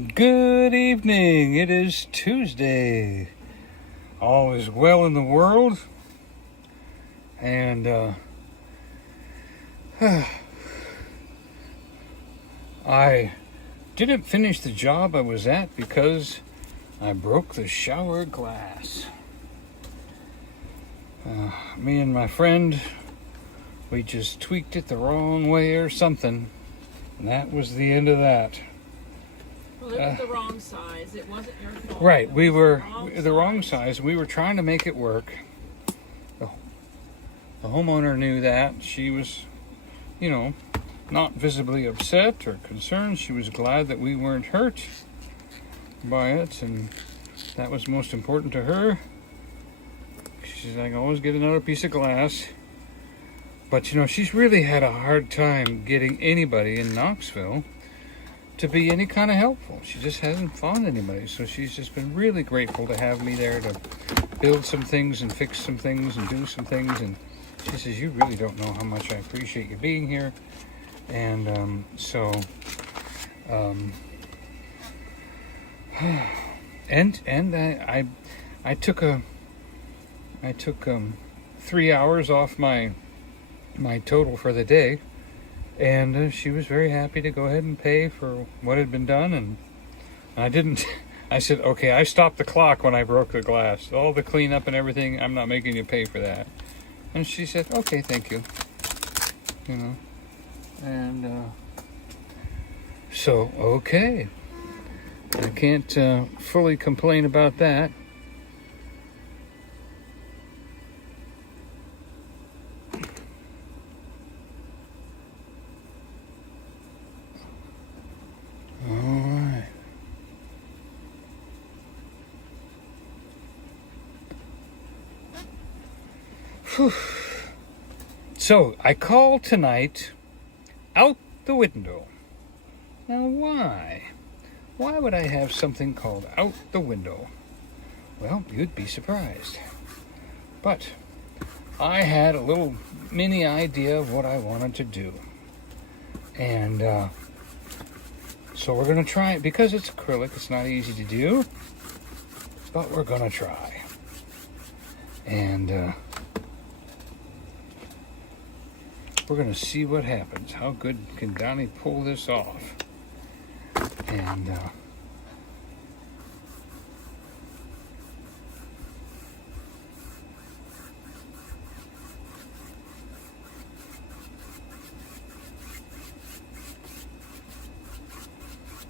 Good evening. It is Tuesday. All is well in the world. And I didn't finish the job I was at because I broke the shower glass. Me and my friend, we just tweaked it the wrong way or something. And that was the end of that. Well, it was the wrong size. It wasn't your fault. Right, we were the wrong size. We were trying to make it work. The homeowner knew that. She was, not visibly upset or concerned. She was glad that we weren't hurt by it, and that was most important to her. She's like, always get another piece of glass. But, she's really had a hard time getting anybody in Knoxville to be any kind of helpful. She just hasn't found anybody. So she's just been really grateful to have me there to build some things and fix some things and do some things. And she says, you really don't know how much I appreciate you being here. And I took 3 hours off my total for the day. And she was very happy to go ahead and pay for what had been done. And I didn't. I said, okay, I stopped the clock when I broke the glass. All the cleanup and everything, I'm not making you pay for that. And she said, okay, thank you. And so, okay. I can't fully complain about that. So, I called tonight out the window. Now, why? Why would I have something called out the window? Well, you'd be surprised. But I had a little mini idea of what I wanted to do. And so we're going to try it. Because it's acrylic, it's not easy to do. But we're going to try. And we're going to see what happens. How good can Donnie pull this off? And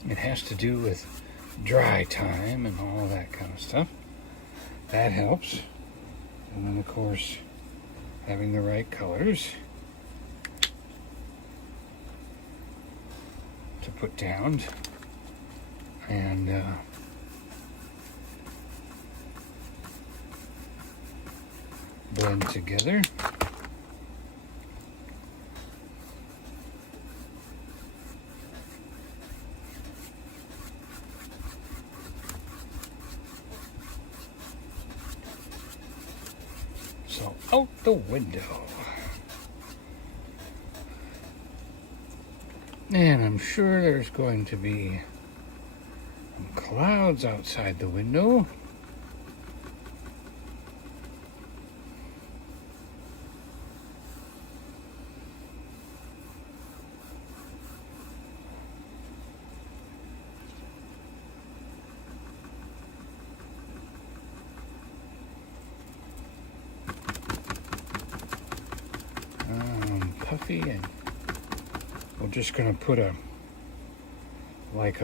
it has to do with dry time and all that kind of stuff. That helps. And then, of course, having the right colors to put down, and blend together. So out the window. And I'm sure there's going to be some clouds outside the window. Puffy, and we're just going to put a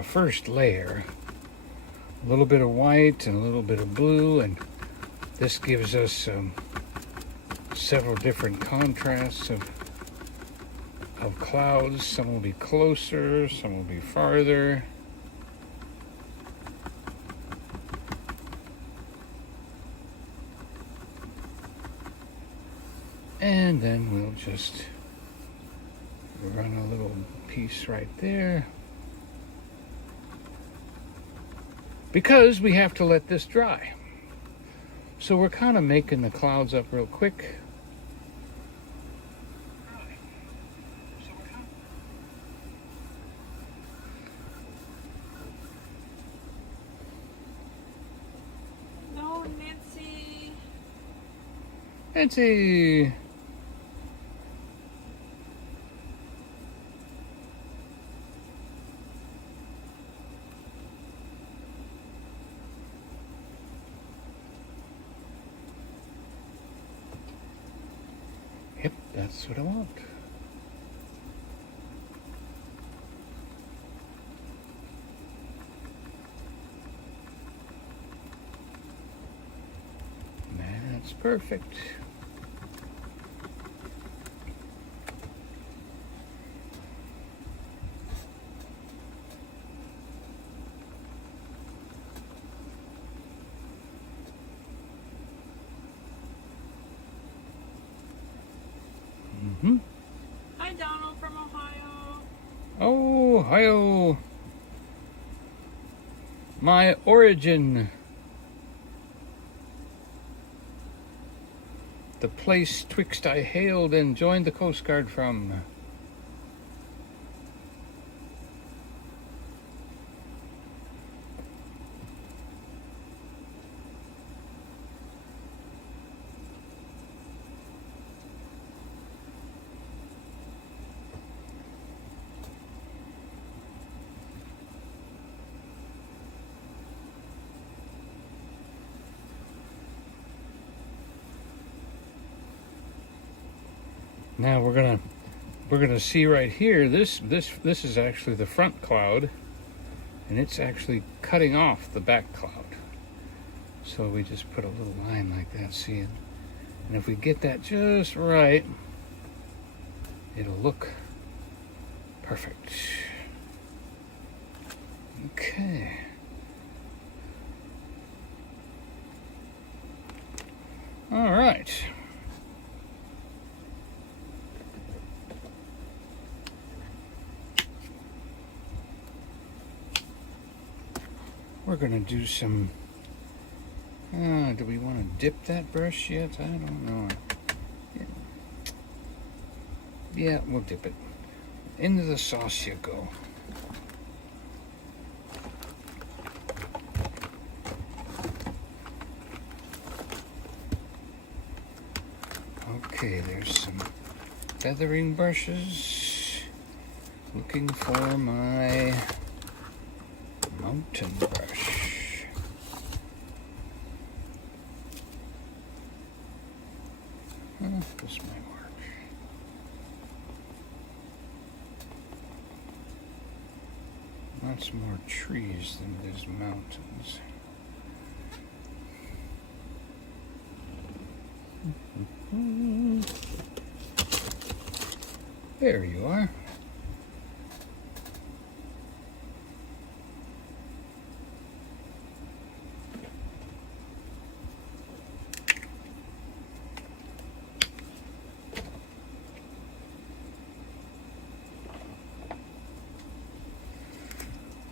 first layer, a little bit of white and a little bit of blue, and this gives us several different contrasts of clouds. Some will be closer, some will be farther. And then we'll just run a little piece right there. Because we have to let this dry. So we're kind of making the clouds up real quick. Fancy. Yep, that's what I want. That's perfect. Hi, Donald from Ohio. Oh, Ohio. My origin. The place twixt I hailed and joined the Coast Guard from. Now we're gonna see right here. This is actually the front cloud, and it's actually cutting off the back cloud. So we just put a little line like that, see it? And if we get that just right, it'll look perfect. Okay. All right. We're gonna do some. Do we want to dip that brush yet? I don't know. Yeah, we'll dip it. Into the sauce you go. Okay, there's some feathering brushes. Looking for my mountain brush. This might work. Lots more trees than it is mountains. There you are.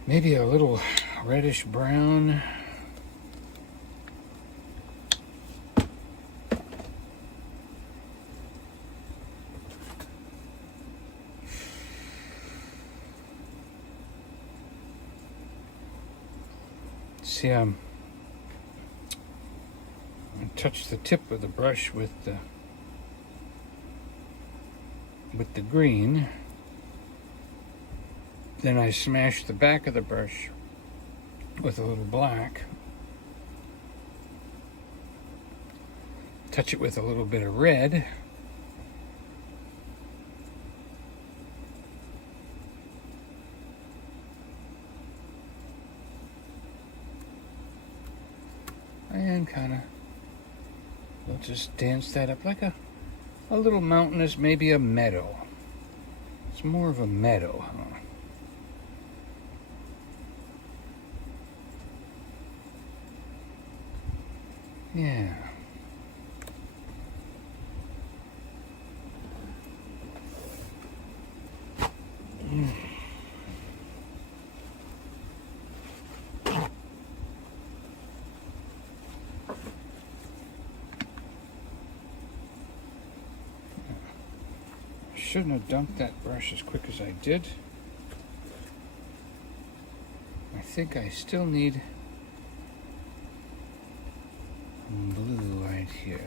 Maybe a little reddish brown. See, I touch the tip of the brush with the green. Then I smash the back of the brush with a little black. Touch it with a little bit of red. And kind of, we'll just dance that up like a little mountainous, maybe a meadow. It's more of a meadow, huh? Yeah. Shouldn't have dumped that brush as quick as I did. I think I still need blue right here.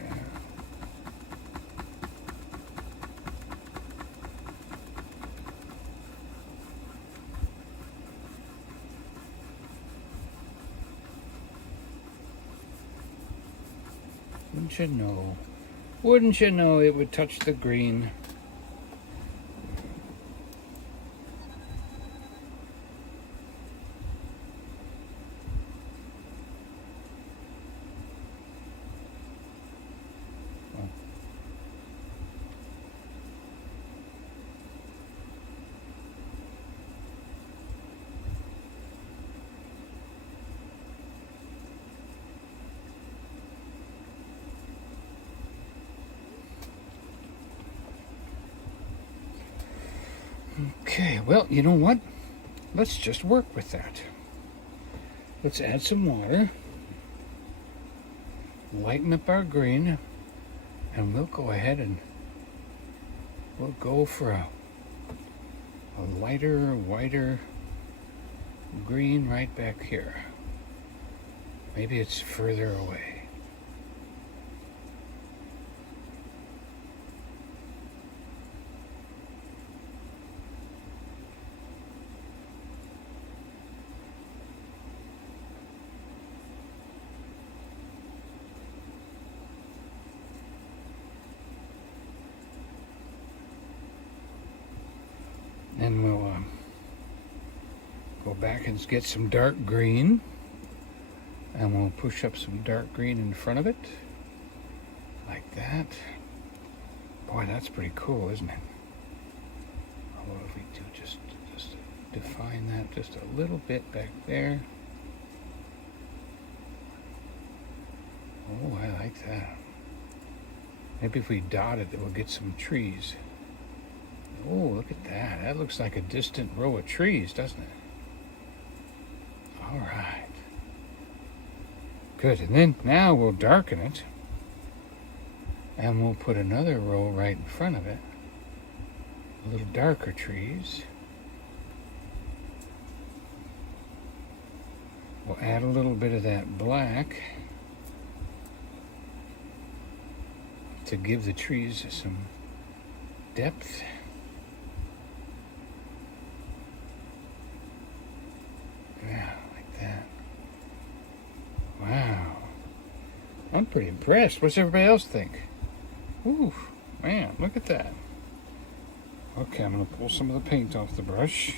Wouldn't you know? Wouldn't you know it would touch the green? Okay, well, you know what? Let's just work with that. Let's add some water, lighten up our green, and we'll go ahead and we'll go for a lighter, whiter green right back here. Maybe it's further away. Then we'll go back and get some dark green, and we'll push up some dark green in front of it, like that. Boy, that's pretty cool, isn't it? What if we do just define that just a little bit back there? Oh, I like that. Maybe if we dot it, we'll get some trees. Oh, look at that. That looks like a distant row of trees, doesn't it? All right. Good. And then now we'll darken it. And we'll put another row right in front of it. A little darker trees. We'll add a little bit of that black to give the trees some depth. Yeah, like that. Wow. I'm pretty impressed. What's everybody else think? Ooh, man, look at that. Okay, I'm going to pull some of the paint off the brush.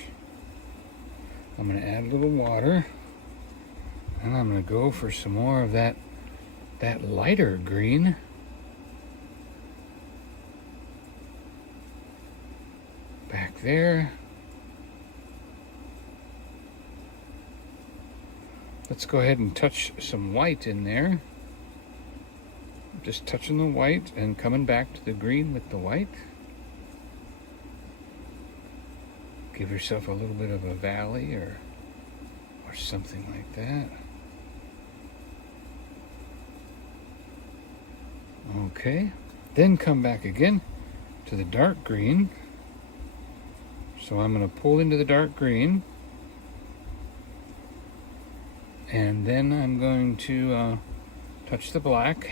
I'm going to add a little water. And I'm going to go for some more of that lighter green. Back there. Let's go ahead and touch some white in there. Just touching the white and coming back to the green with the white. Give yourself a little bit of a valley or something like that. Okay, then come back again to the dark green. So I'm going to pull into the dark green. And then I'm going to touch the black.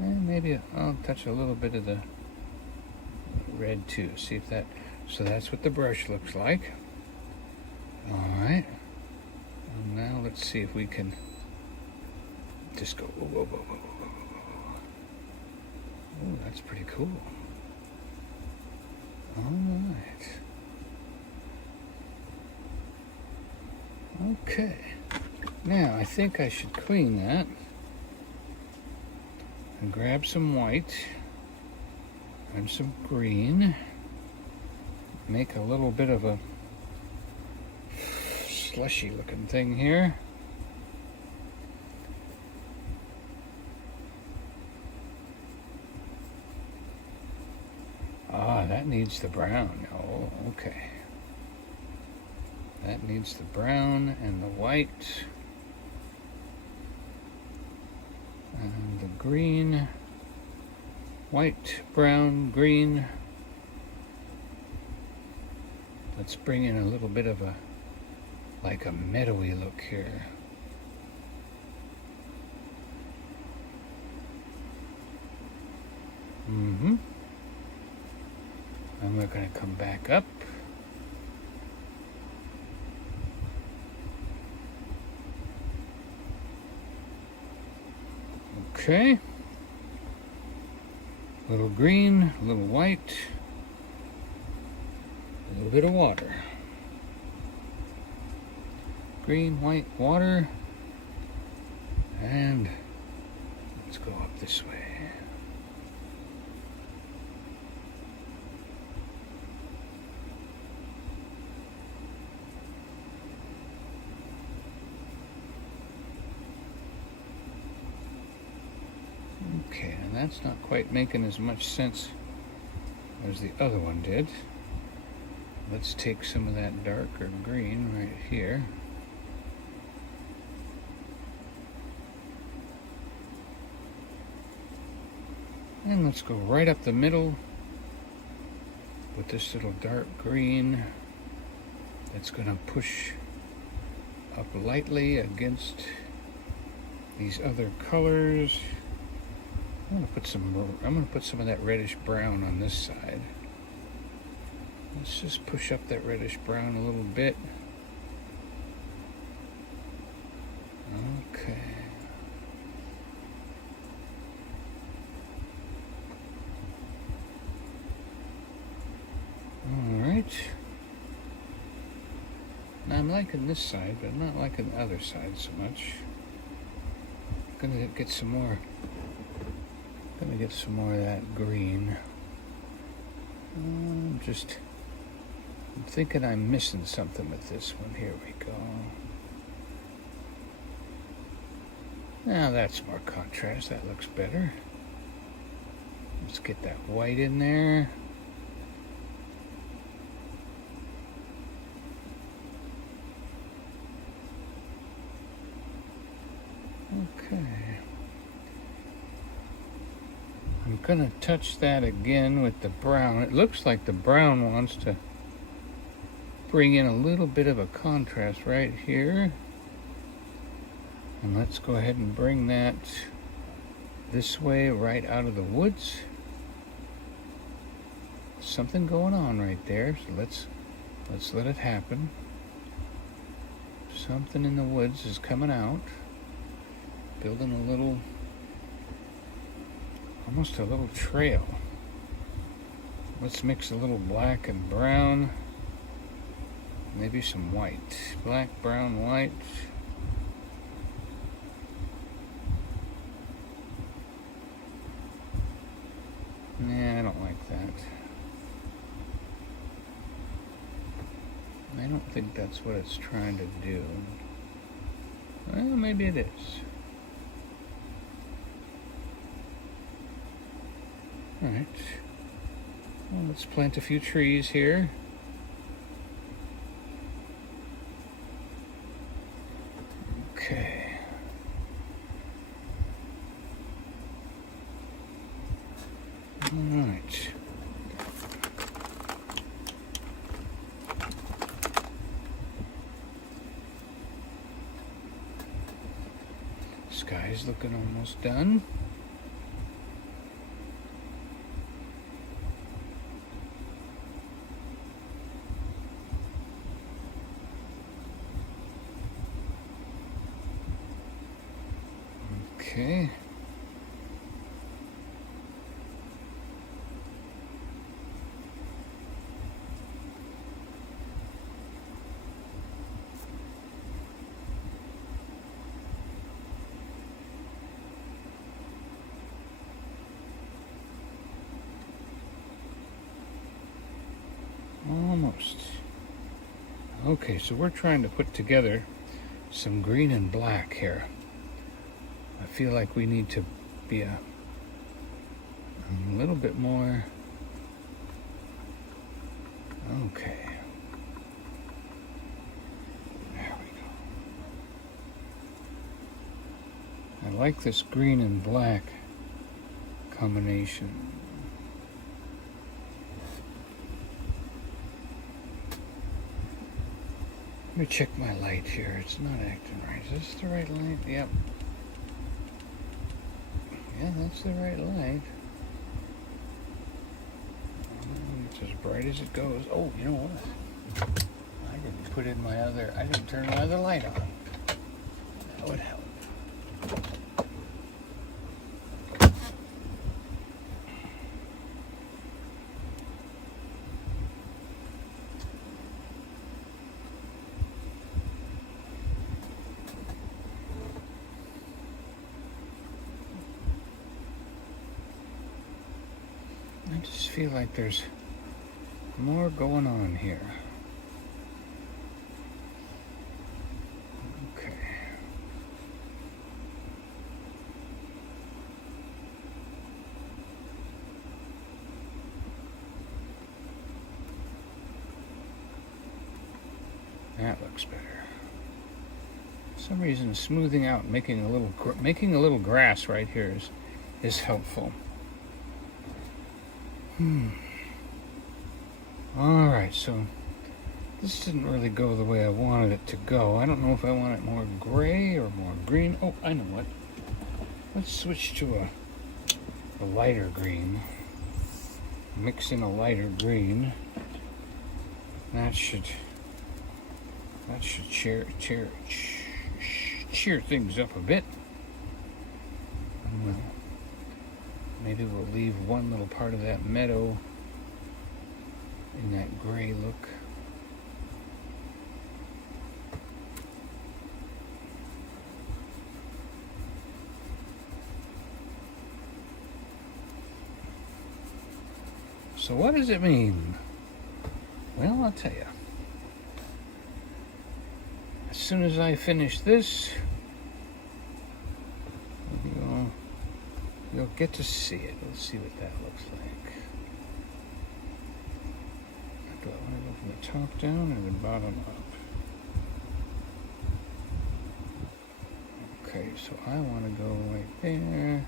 And maybe I'll touch a little bit of the red too. See if that... So that's what the brush looks like. Alright. And now let's see if we can just go... Whoa, whoa, whoa, whoa, whoa, whoa. Oh, that's pretty cool. Alright. Okay, now I think I should clean that and grab some white and some green, make a little bit of a slushy looking thing here. Ah, that needs the brown. Oh, okay. That needs the brown and the white and the green. White, brown, green. Let's bring in a little bit of a, like a meadowy look here. And we're going to come back up. Okay. A little green, a little white, a little bit of water. Green, white, water. And let's go up this way. Okay, and that's not quite making as much sense as the other one did. Let's take some of that darker green right here. And let's go right up the middle with this little dark green that's going to push up lightly against these other colors. I'm going to put some of that reddish brown on this side. Let's just push up that reddish brown a little bit. Okay. Alright. Now I'm liking this side, but I'm not liking the other side so much. Gonna get some more of that green. I'm thinking I'm missing something with this one. Here we go. Now that's more contrast. That looks better. Let's get that white in there. Okay. I'm gonna touch that again with the brown. It looks like the brown wants to bring in a little bit of a contrast right here. And let's go ahead and bring that this way, right out of the woods. Something going on right there, so let's let it happen. Something in the woods is coming out. Building a little, almost a little trail. Let's mix a little black and brown. Maybe some white. Black, brown, white. Nah, I don't like that. I don't think that's what it's trying to do. Well, maybe it is. Alright. Well, let's plant a few trees here. Okay. Alright. Sky's looking almost done. Okay. Almost. Okay, so we're trying to put together some green and black here. I feel like we need to be a little bit more. Okay. There we go. I like this green and black combination. Let me check my light here. It's not acting right. Is this the right light? Yep. Yeah, that's the right light. It's as bright as it goes. Oh, you know what? I didn't turn my other light on. That would help. feel like there's more going on here. Okay. That looks better. For some reason, smoothing out, making a little grass right here is helpful. All right, so this didn't really go the way I wanted it to go. I don't know if I want it more gray or more green. Oh, I know what. Let's switch to a lighter green. Mix in a lighter green. That should cheer things up a bit. Maybe we'll leave one little part of that meadow in that gray look. So what does it mean? Well, I'll tell you. As soon as I finish this, you'll get to see it. We'll see what that looks like. Do I want to go from the top down or the bottom up? Okay, so I want to go right there.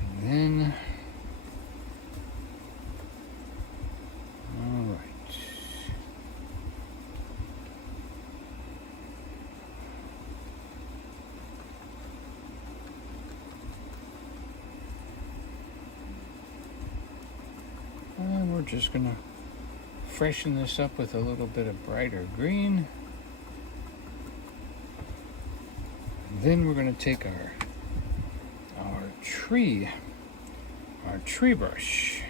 And then, all right. And we're just gonna freshen this up with a little bit of brighter green. And then we're gonna take our tree brush.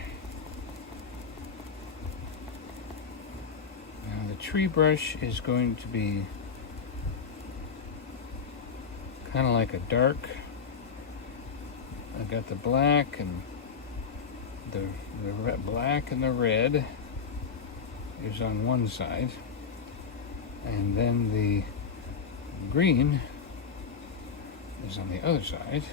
Now the tree brush is going to be kind of like a dark. I got the black and the black and the red is on one side, and then the green is on the other side.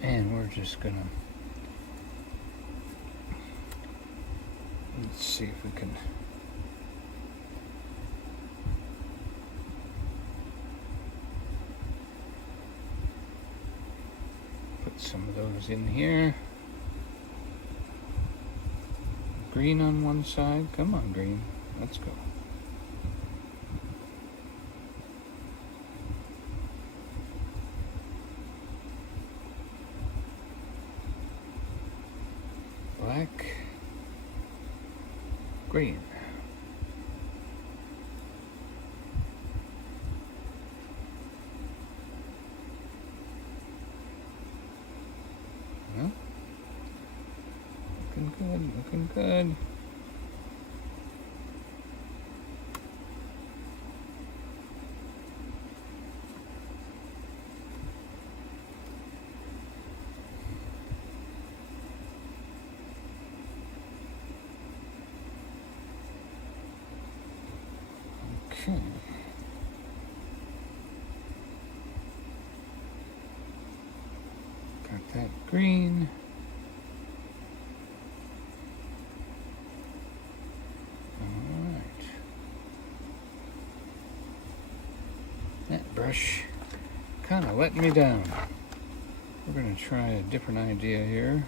And we're just gonna, let's see if we can put some of those in here. Green on one side. Come on, green. Let's go. Black, green. Well, looking good, looking good. Okay. Got that green. All right. That brush kind of let me down. We're going to try a different idea here.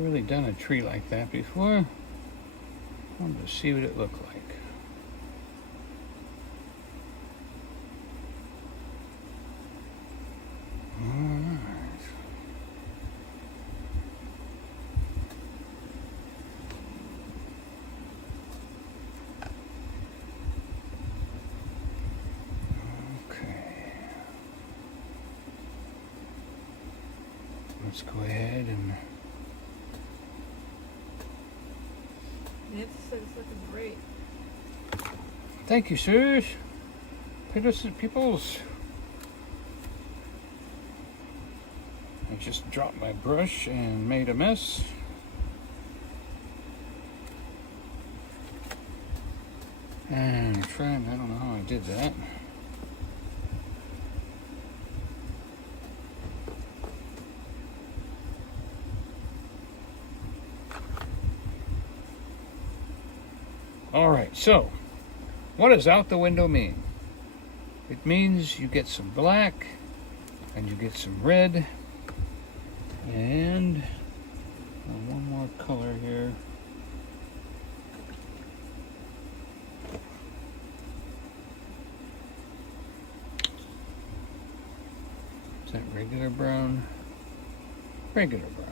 Never really done a tree like that before. Wanted to see what it looked like. Alright. Okay. Let's go ahead and Nancy said it's looking great. thank you, sirs. Peoples. I just dropped my brush and made a mess. And I don't know how I did that. All right, so what does out the window mean? It means you get some black and you get some red and one more color here. Is that regular brown? Regular brown.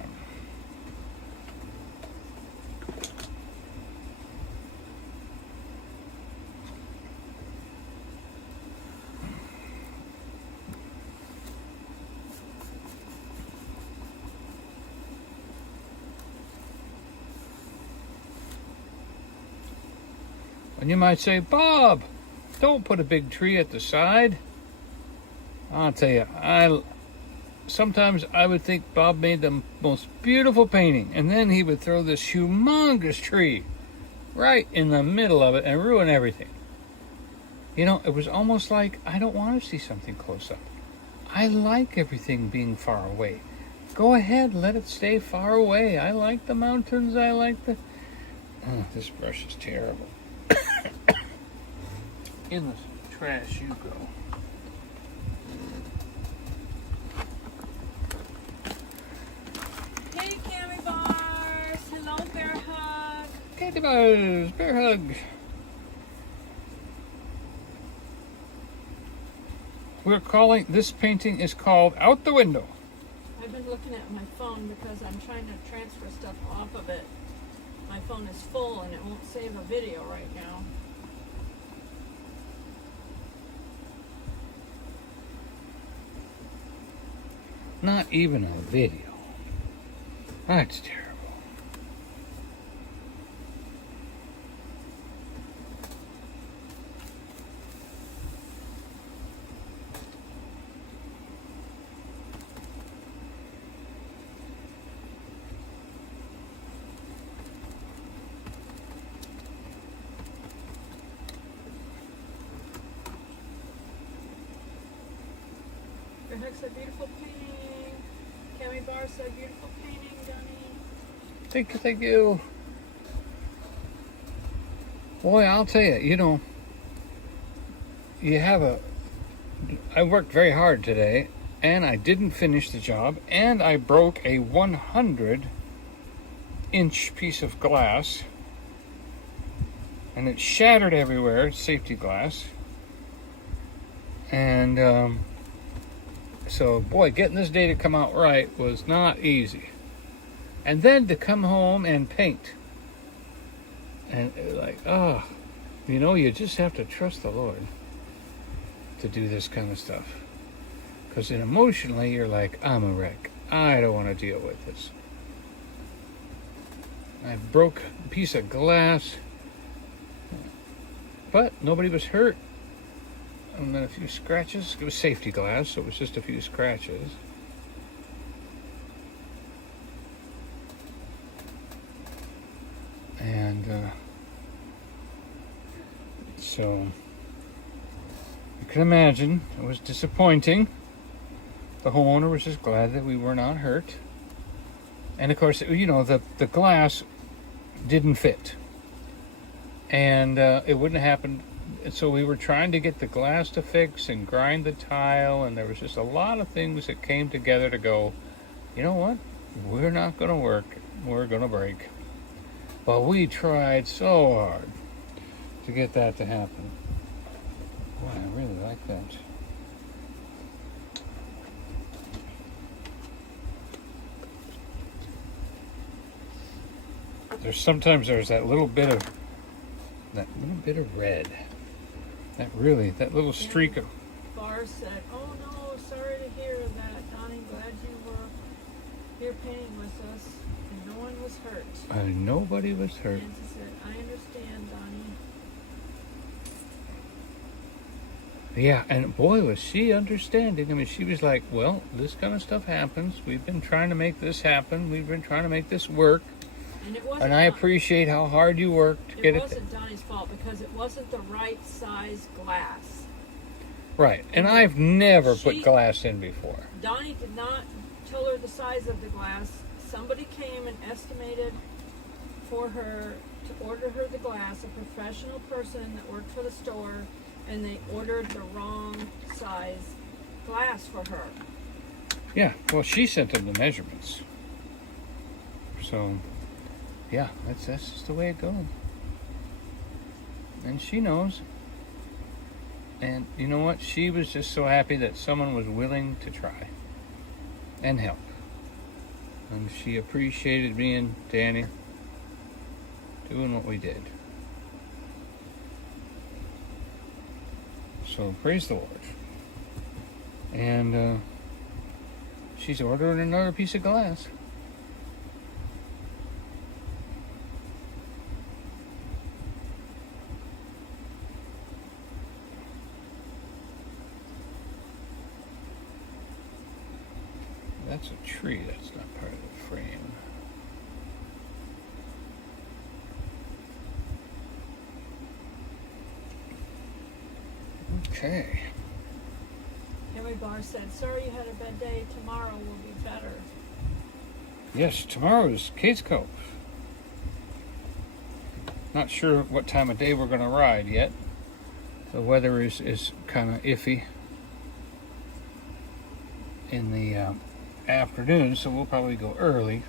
And you might say, Bob, don't put a big tree at the side. I'll tell you, sometimes I would think Bob made the most beautiful painting, and then he would throw this humongous tree right in the middle of it and ruin everything. You know, it was almost like I don't want to see something close up. I like everything being far away. Go ahead, let it stay far away. I like the mountains. I like the... Oh, this brush is terrible. In the trash you go. Hey, Cammy Bars. Hello, Bear Hug. Candy bars, bear hug. We're calling, this painting is called Out the Window. I've been looking at my phone because I'm trying to transfer stuff off of it. My phone is full and it won't save a video right now. Not even a video. That's terrible. Bear Hug said beautiful painting. Cammy Bar said beautiful painting, Dunny. Thank you, thank you. Boy, I'll tell you, you know, I worked very hard today, and I didn't finish the job, and I broke a 100-inch piece of glass, and it shattered everywhere, safety glass. And so, boy, getting this day to come out right was not easy. And then to come home and paint. And like, oh, you know, you just have to trust the Lord to do this kind of stuff. Because then emotionally, you're like, I'm a wreck. I don't want to deal with this. I broke a piece of glass, but nobody was hurt. And then a few scratches. It was safety glass, so it was just a few scratches. And so you can imagine it was disappointing. The homeowner was just glad that we were not hurt. And of course, you know, the glass didn't fit. And it wouldn't have happened. And so we were trying to get the glass to fix and grind the tile, and there was just a lot of things that came together to go, you know what? we're not going to work. We're going to break. But we tried so hard to get that to happen. Boy, I really like that. There's that little bit of red. That little streak of. Barr said, "Oh no, sorry to hear that, Donnie. Glad you were here painting with us, and no one was hurt." Nobody was hurt. Nancy said, "I understand, Donnie." Yeah, and boy, was she understanding. I mean, she was like, well, this kind of stuff happens. We've been trying to make this happen. We've been trying to make this work. And it wasn't. And I appreciate how hard you worked to get it. It wasn't Donnie's fault because it wasn't the right size glass. Right, and I've never put glass in before. Donnie did not tell her the size of the glass. Somebody came and estimated for her to order her the glass, a professional person that worked for the store, and they ordered the wrong size glass for her. Yeah, well, she sent them the measurements. So, yeah, that's just the way it goes. And she knows. And you know what? She was just so happy that someone was willing to try and help. And she appreciated me and Danny doing what we did. So praise the Lord. And she's ordering another piece of glass. That's a tree, that's not part of the frame. Okay. Henry Barr said, "Sorry you had a bad day. Tomorrow will be better." Yes, tomorrow is Case Cove. Not sure what time of day we're going to ride yet. The weather is kind of iffy in the afternoon, so we'll probably go early.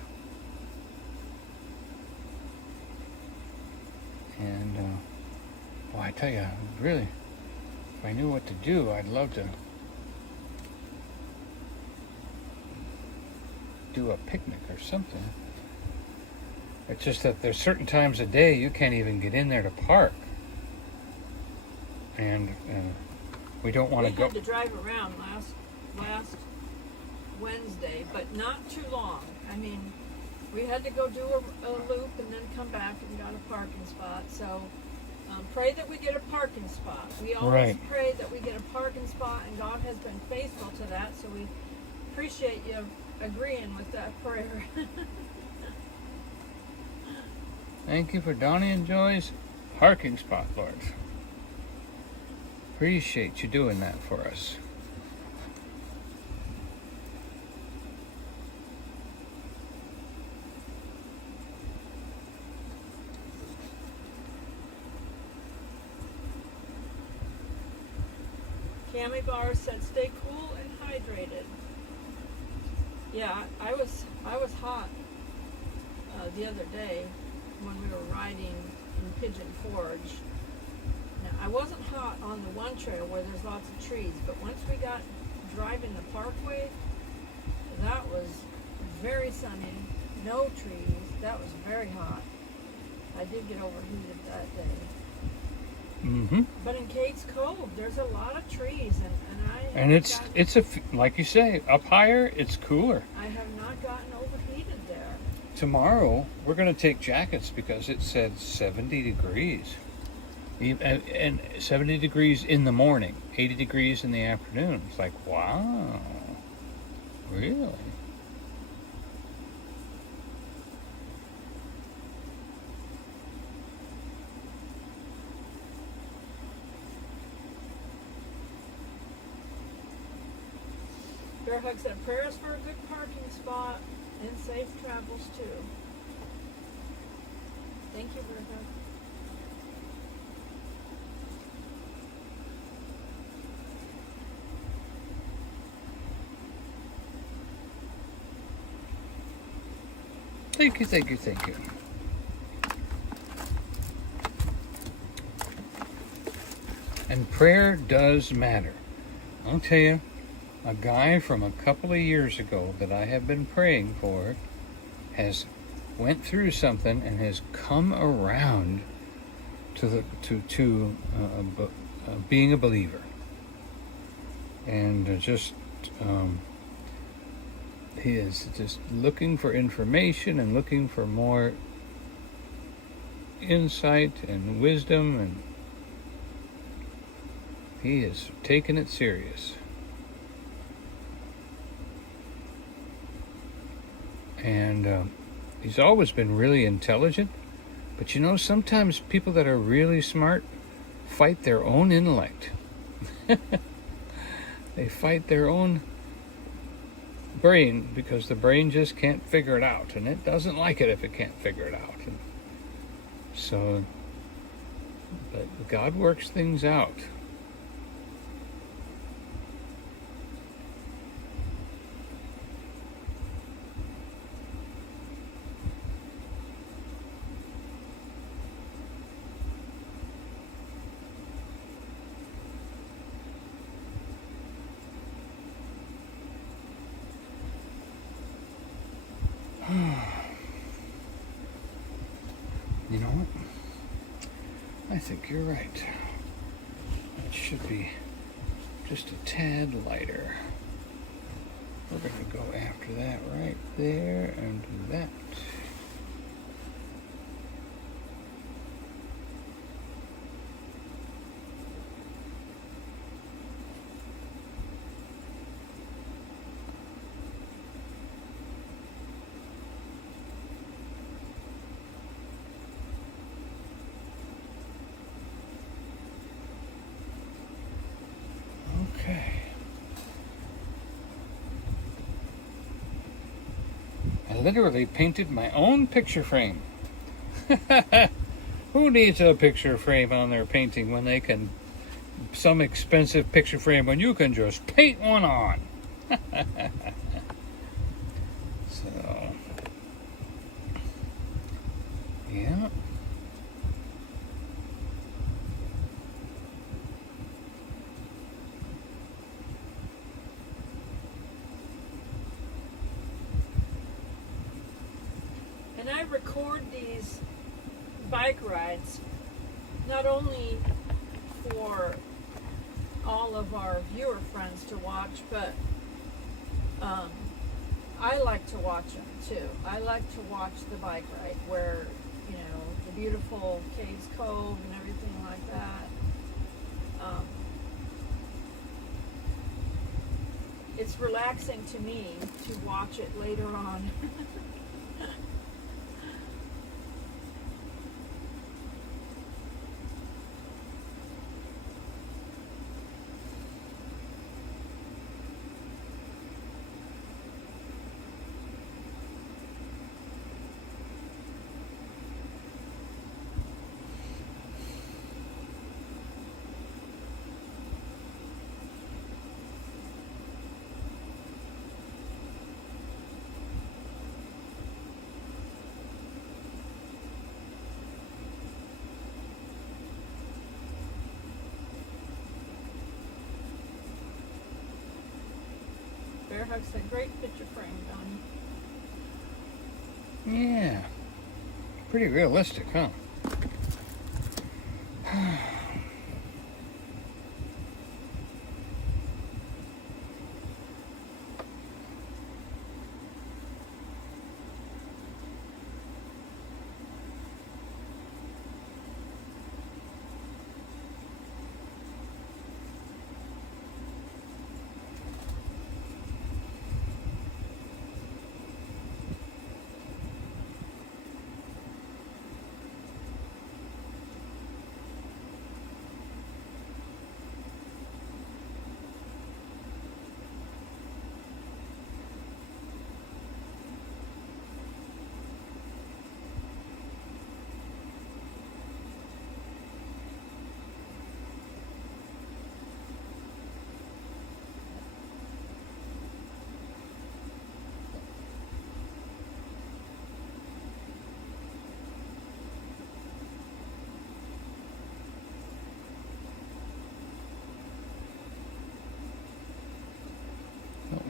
And, well, I tell you, really, if I knew what to do, I'd love to do a picnic or something. It's just that there's certain times of day you can't even get in there to park. And we don't want to go. We had to drive around last Wednesday, but not too long. I mean, we had to go do a loop and then come back and got a parking spot. So pray that we get a parking spot. We always pray that we get a parking spot, and God has been faithful to that. So we appreciate you agreeing with that prayer. Thank you for Donnie and Joy's parking spot, Lord. Appreciate you doing that for us. Cammy Barr said, "Stay cool and hydrated." Yeah, I was hot the other day when we were riding in Pigeon Forge. Now, I wasn't hot on the one trail where there's lots of trees, but once we got driving the parkway, that was very sunny, no trees. That was very hot. I did get overheated that day. Mm-hmm. But in Cades Cove, there's a lot of trees, and it's like you say, up higher, it's cooler. I have not gotten overheated there. Tomorrow we're going to take jackets because it said 70 degrees, and 70 degrees in the morning, 80 degrees in the afternoon. It's like, wow, really? Bear Hug said, "Prayers for a good parking spot and safe travels too." Thank you, Bear Hug. Thank you, thank you, thank you. And prayer does matter. I'll tell you, a guy from a couple of years ago that I have been praying for has went through something and has come around to being a believer, and he is just looking for information and looking for more insight and wisdom, and he is taking it serious. And he's always been really intelligent, but you know, sometimes people that are really smart fight their own intellect. They fight their own brain because the brain just can't figure it out, and it doesn't like it if it can't figure it out. And so, but God works things out. You know what? I think you're right. It should be just a tad lighter. We're going to go after that right there and do that. Okay. I literally painted my own picture frame. Who needs a picture frame on their painting when they can, some expensive picture frame when you can just paint one on? So, yeah. And I record these bike rides not only for all of our viewer friends to watch, but I like to watch them too. I like to watch the bike ride where, you know, the beautiful Cades Cove and everything like that. It's relaxing to me to watch it later on. Bear Hug's a great picture frame, Donnie. Yeah. Pretty realistic, huh?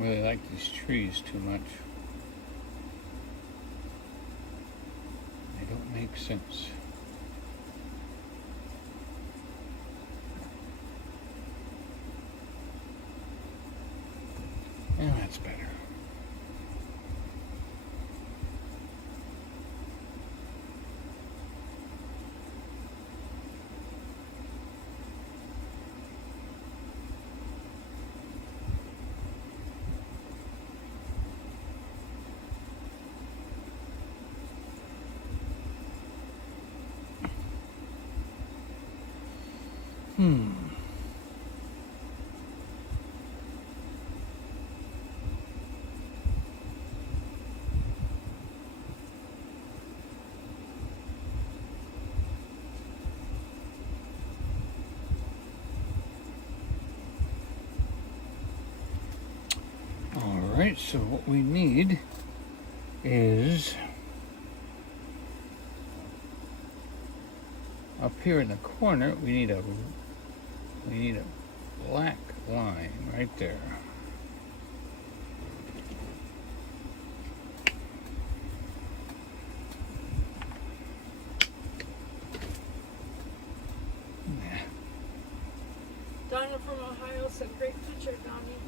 really like these trees too much. They don't make sense. And that's better. Alright, so what we need is up here in the corner we need a black line right there. Donna from Ohio said, great picture, Donnie.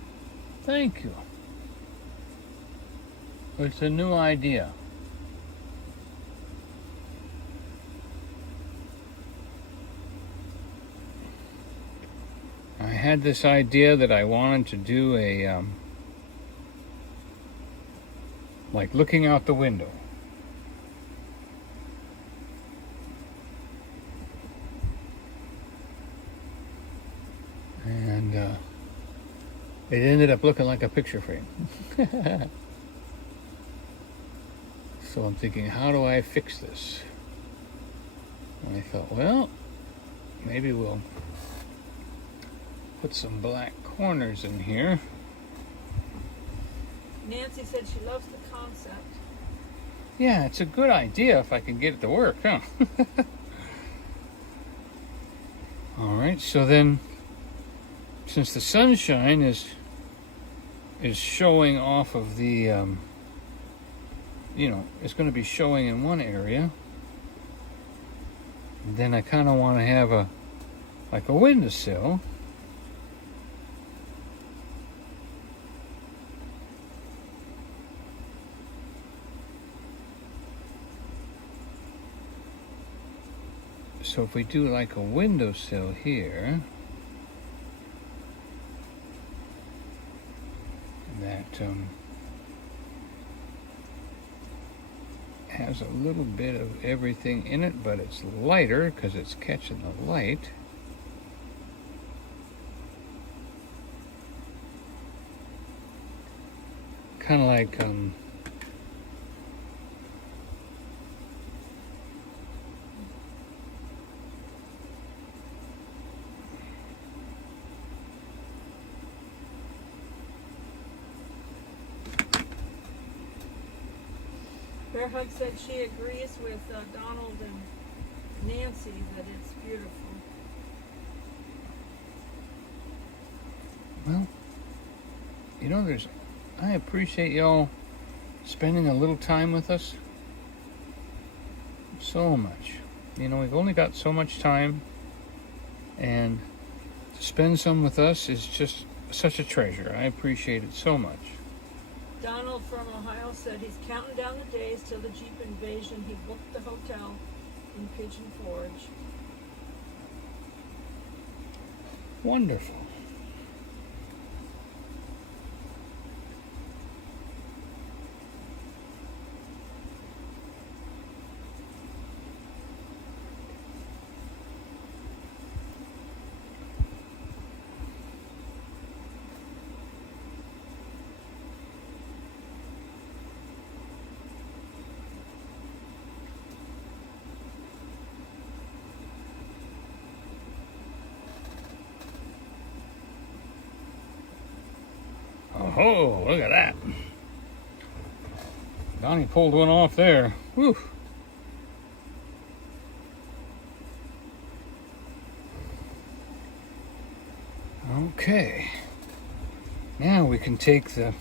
Thank you. It's a new idea. I had this idea that I wanted to do a like looking out the window. And it ended up looking like a picture frame. So I'm thinking, how do I fix this? And I thought, well, maybe we'll put some black corners in here. Nancy said she loves the concept. Yeah, it's a good idea if I can get it to work, huh? All right, so then, since the sunshine is showing off of the, it's going to be showing in one area, then I kind of want to have a windowsill. So if we do like a windowsill here, that has a little bit of everything in it, but it's lighter because it's catching the light. Kind of like Bear Hug said she agrees with Donald and Nancy that it's beautiful. Well, I appreciate y'all spending a little time with us. So much. We've only got so much time, and to spend some with us is just such a treasure. I appreciate it so much. Donald from Ohio said he's counting down the days till the Jeep invasion. He booked the hotel in Pigeon Forge. Wonderful. Oh, look at that. Donnie pulled one off there. Whew. Okay. Now we can take the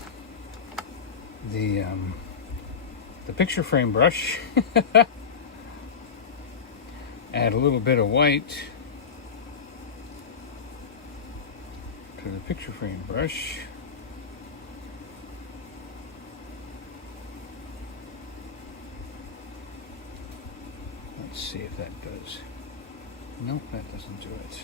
picture frame brush, add a little bit of white to the picture frame brush. Let's see if that does. Nope, that doesn't do it.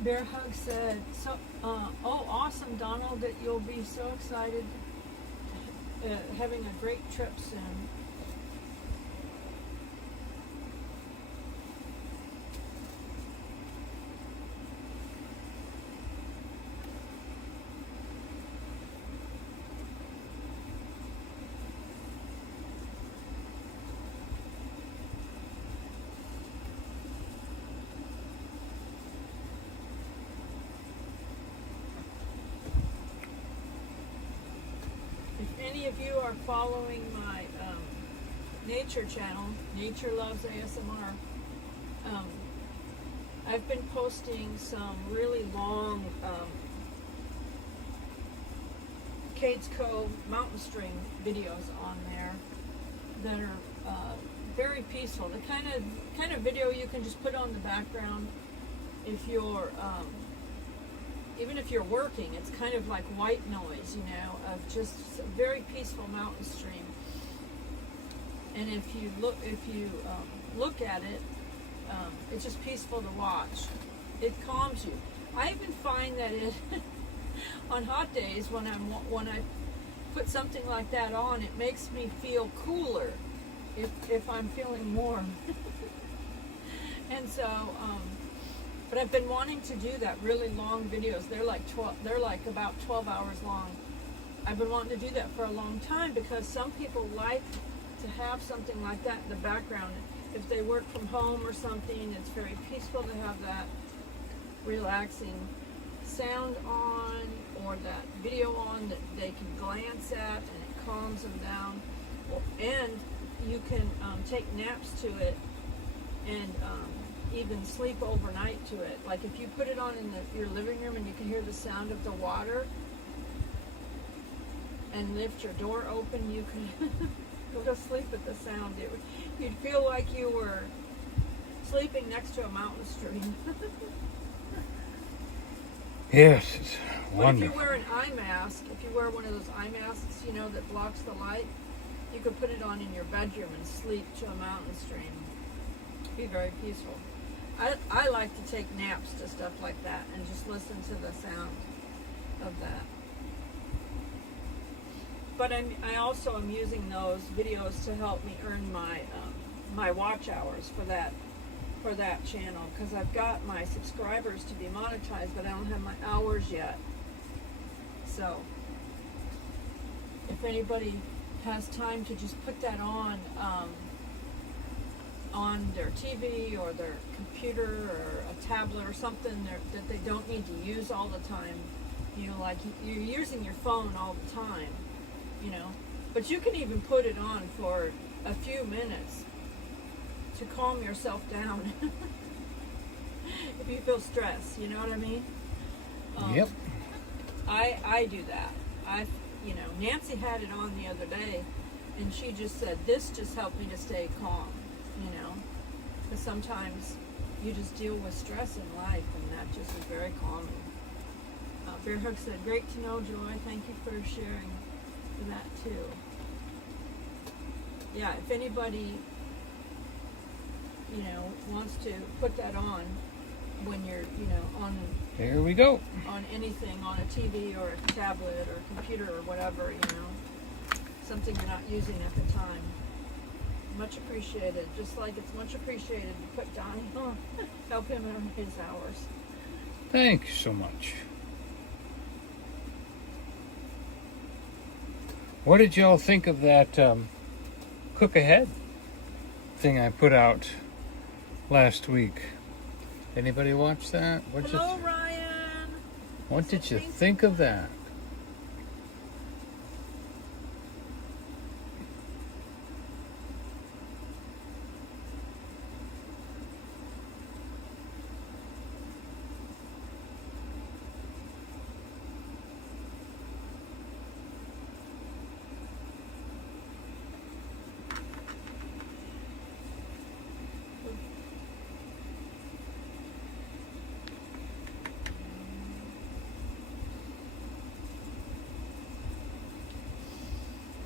Bear Hug said, "Oh, awesome, Donald! That you'll be so excited, having a great trip soon." If any of you are following my nature channel, Nature Loves ASMR, I've been posting some really long Cades Cove mountain stream videos on there that are very peaceful. The kind of video you can just put on the background if you're even if you're working. It's kind of like white noise, you know, of just a very peaceful mountain stream. And if you look at it, it's just peaceful to watch. It calms you. I even find that on hot days when I put something like that on, it makes me feel cooler if I'm feeling warm. And so, but I've been wanting to do that really long videos. They're like about 12 hours long. I've been wanting to do that for a long time because some people like to have something like that in the background. If they work from home or something, it's very peaceful to have that relaxing sound on or that video on that they can glance at, and it calms them down. And you can take naps to it and even sleep overnight to it. Like if you put it on in your living room and you can hear the sound of the water and lift your door open, you can go to sleep with the sound. You'd feel like you were sleeping next to a mountain stream. Yes, it's But wonderful. if you wear an eye mask, if you wear one of those eye masks, you know, that blocks the light, you could put it on in your bedroom and sleep to a mountain stream. Be very peaceful. I like to take naps to stuff like that and just listen to the sound of that. But I also am using those videos to help me earn my my watch hours for that channel, because I've got my subscribers to be monetized, but I don't have my hours yet. So if anybody has time to just put that on their TV or their computer or a tablet or something that they don't need to use all the time, you know, like you're using your phone all the time, you know, but you can even put it on for a few minutes to calm yourself down if you feel stressed, you know what I mean? Yep. I do that. Nancy had it on the other day, and she just said, this just helped me to stay calm, you know, because sometimes you just deal with stress in life, and that just is very calming. Bear Hug said, great to know, Joy. Thank you for sharing that too. Yeah, if anybody, you know, wants to put that on when you're, you know, There we go. on anything, on a TV or a tablet or computer or whatever, you know, something you're not using at the time. Much appreciated. Just like it's much appreciated to put Donnie on, help him earn his hours. Thank you so much. What did y'all think of that cook ahead thing I put out last week? Anybody watch that? Hello, Ryan. What So did you painful. think of that?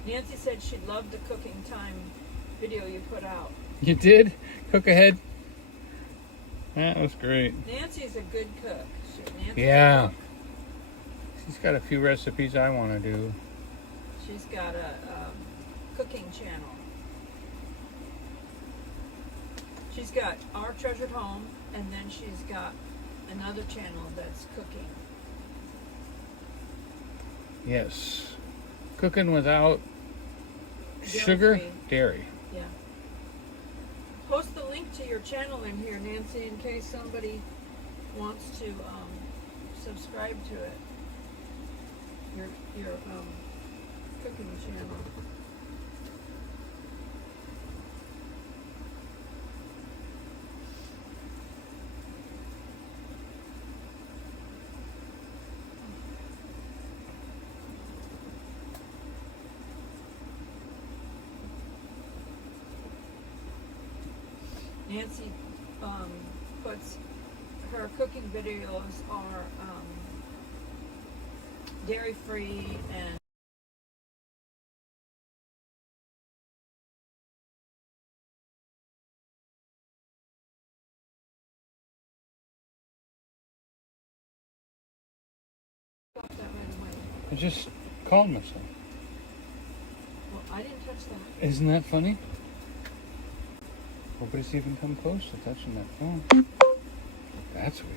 Nancy said she loved the cooking time video you put out. You did? Cook ahead? That was great. Nancy's a good cook. Nancy's Yeah. She's got a few recipes I want to do. She's got a cooking channel. She's got Our Treasured Home, and then she's got another channel that's cooking. Yes. Cooking without sugar, Dairy-free. dairy. Yeah. Post the link to your channel in here, Nancy, in case somebody wants to subscribe to it. Your cooking channel. Nancy puts her cooking videos are dairy free and got that right away. I just called myself. Well, I didn't touch that. Isn't that funny? Nobody's even come close to touching that phone. That's weird.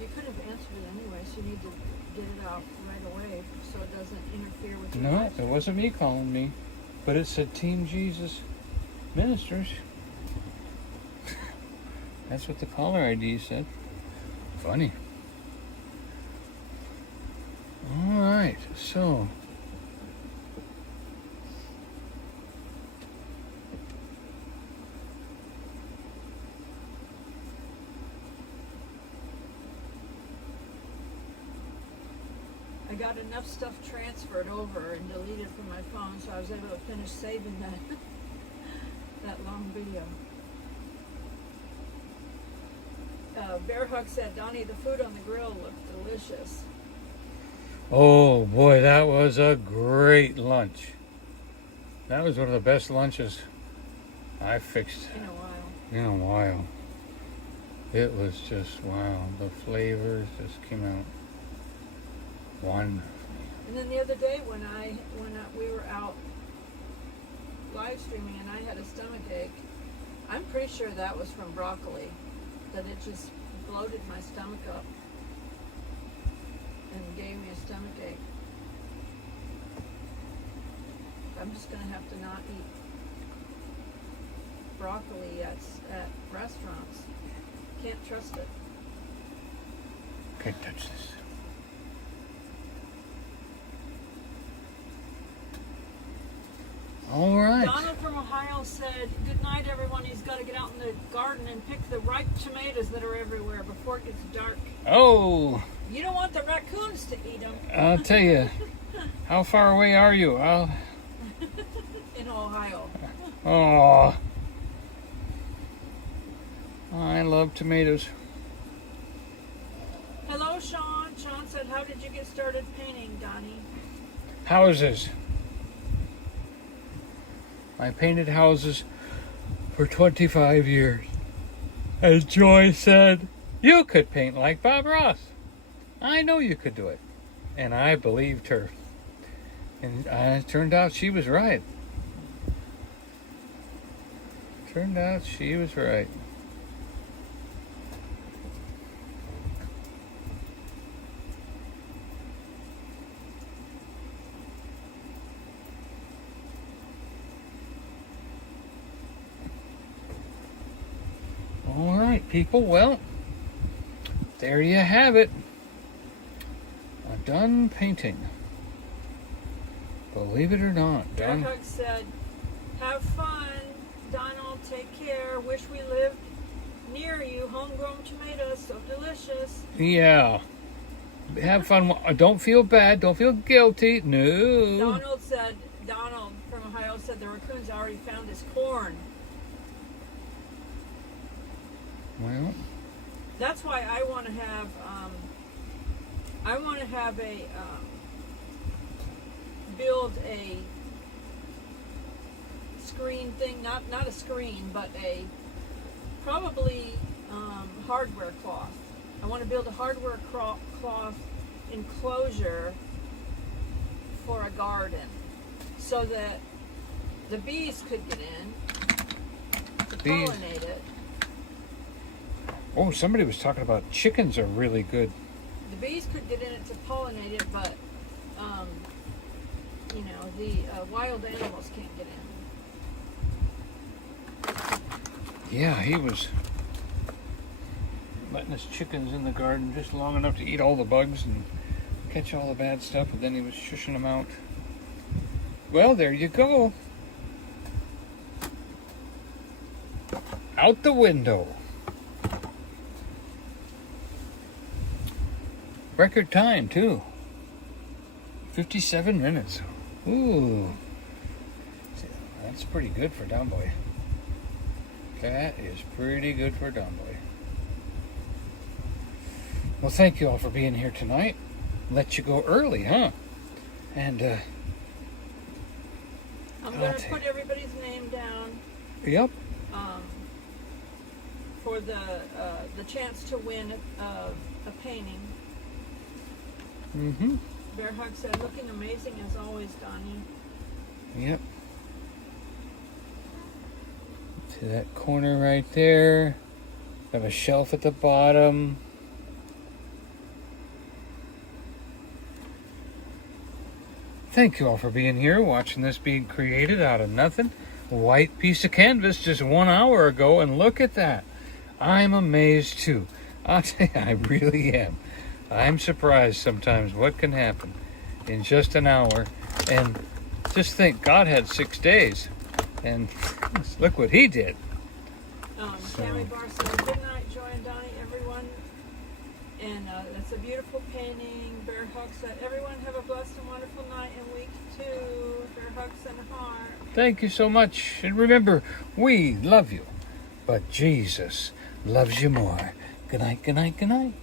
You could have answered it anyway, so you need to get it out right away so it doesn't interfere with your No, life. it wasn't me calling me, but it said Team Jesus Ministers. That's what the caller ID said. Funny. All right, so I got enough stuff transferred over and deleted from my phone, so I was able to finish saving that that long video. Bear Hug said, Donnie, the food on the grill looked delicious. oh boy, that was a great lunch. That was one of the best lunches I fixed In a while. in a while. It was just wow. The flavors just came out wonderfully. And then the other day when we were out live streaming and I had a stomach ache, I'm pretty sure that was from broccoli. That it just bloated my stomach up and gave me a stomach ache. I'm just gonna have to not eat broccoli at restaurants. Can't trust it. Can't touch this. All right. Donald from Ohio said, good night everyone, he's got to get out in the garden and pick the ripe tomatoes that are everywhere before it gets dark. Oh, You don't want the raccoons to eat them I'll tell you. How far away are you? in Ohio. Oh, I love tomatoes. Hello Sean. Sean said, how did you get started painting, Donnie? Houses. I painted houses for 25 years. As Joy said, you could paint like Bob Ross. I know you could do it. And I believed her. And it turned out she was right. Turned out she was right. All people. Well, there you have it. A done painting. Believe it or not, Bear done. Hug said, "Have fun, Donald. Take care. Wish we lived near you. Homegrown tomatoes, so delicious." Yeah. Have fun. Don't feel bad. Don't feel guilty. No. Donald from Ohio said the raccoons already found his corn. Well, That's why I want to have a build a screen thing, not a screen, but a probably hardware cloth. I want to build a hardware cloth enclosure for a garden, so that the bees could get in to Bees. pollinate it. oh, somebody was talking about chickens are really good. The bees could get in it to pollinate it, but the wild animals can't get in. Yeah, he was letting his chickens in the garden just long enough to eat all the bugs and catch all the bad stuff, and then he was shushing them out. Well, there you go. Out the window. Record time, too. 57 minutes. Ooh. That's pretty good for Don Boy. That is pretty good for Don Boy. Well, thank you all for being here tonight. Let you go early, huh? And, I'm going to put everybody's name down yep. for the chance to win a painting. Mm-hmm. Bear Hug said, "Looking amazing as always, Donnie." Yep. To that corner right there. Have a shelf at the bottom. Thank you all for being here, watching this being created out of nothing. White piece of canvas just 1 hour ago, and look at that. I'm amazed too. I'll tell you, I really am. I'm surprised sometimes what can happen in just an hour. And just think, God had 6 days. And look what he did. Tammy Barr said, "Good night, Joy and Donnie, everyone." And that's a beautiful painting. Bear Hug said, "Everyone have a blessed and wonderful night and week too." Bear Hugs and a heart. Thank you so much. And remember, we love you, but Jesus loves you more. Good night, good night, good night.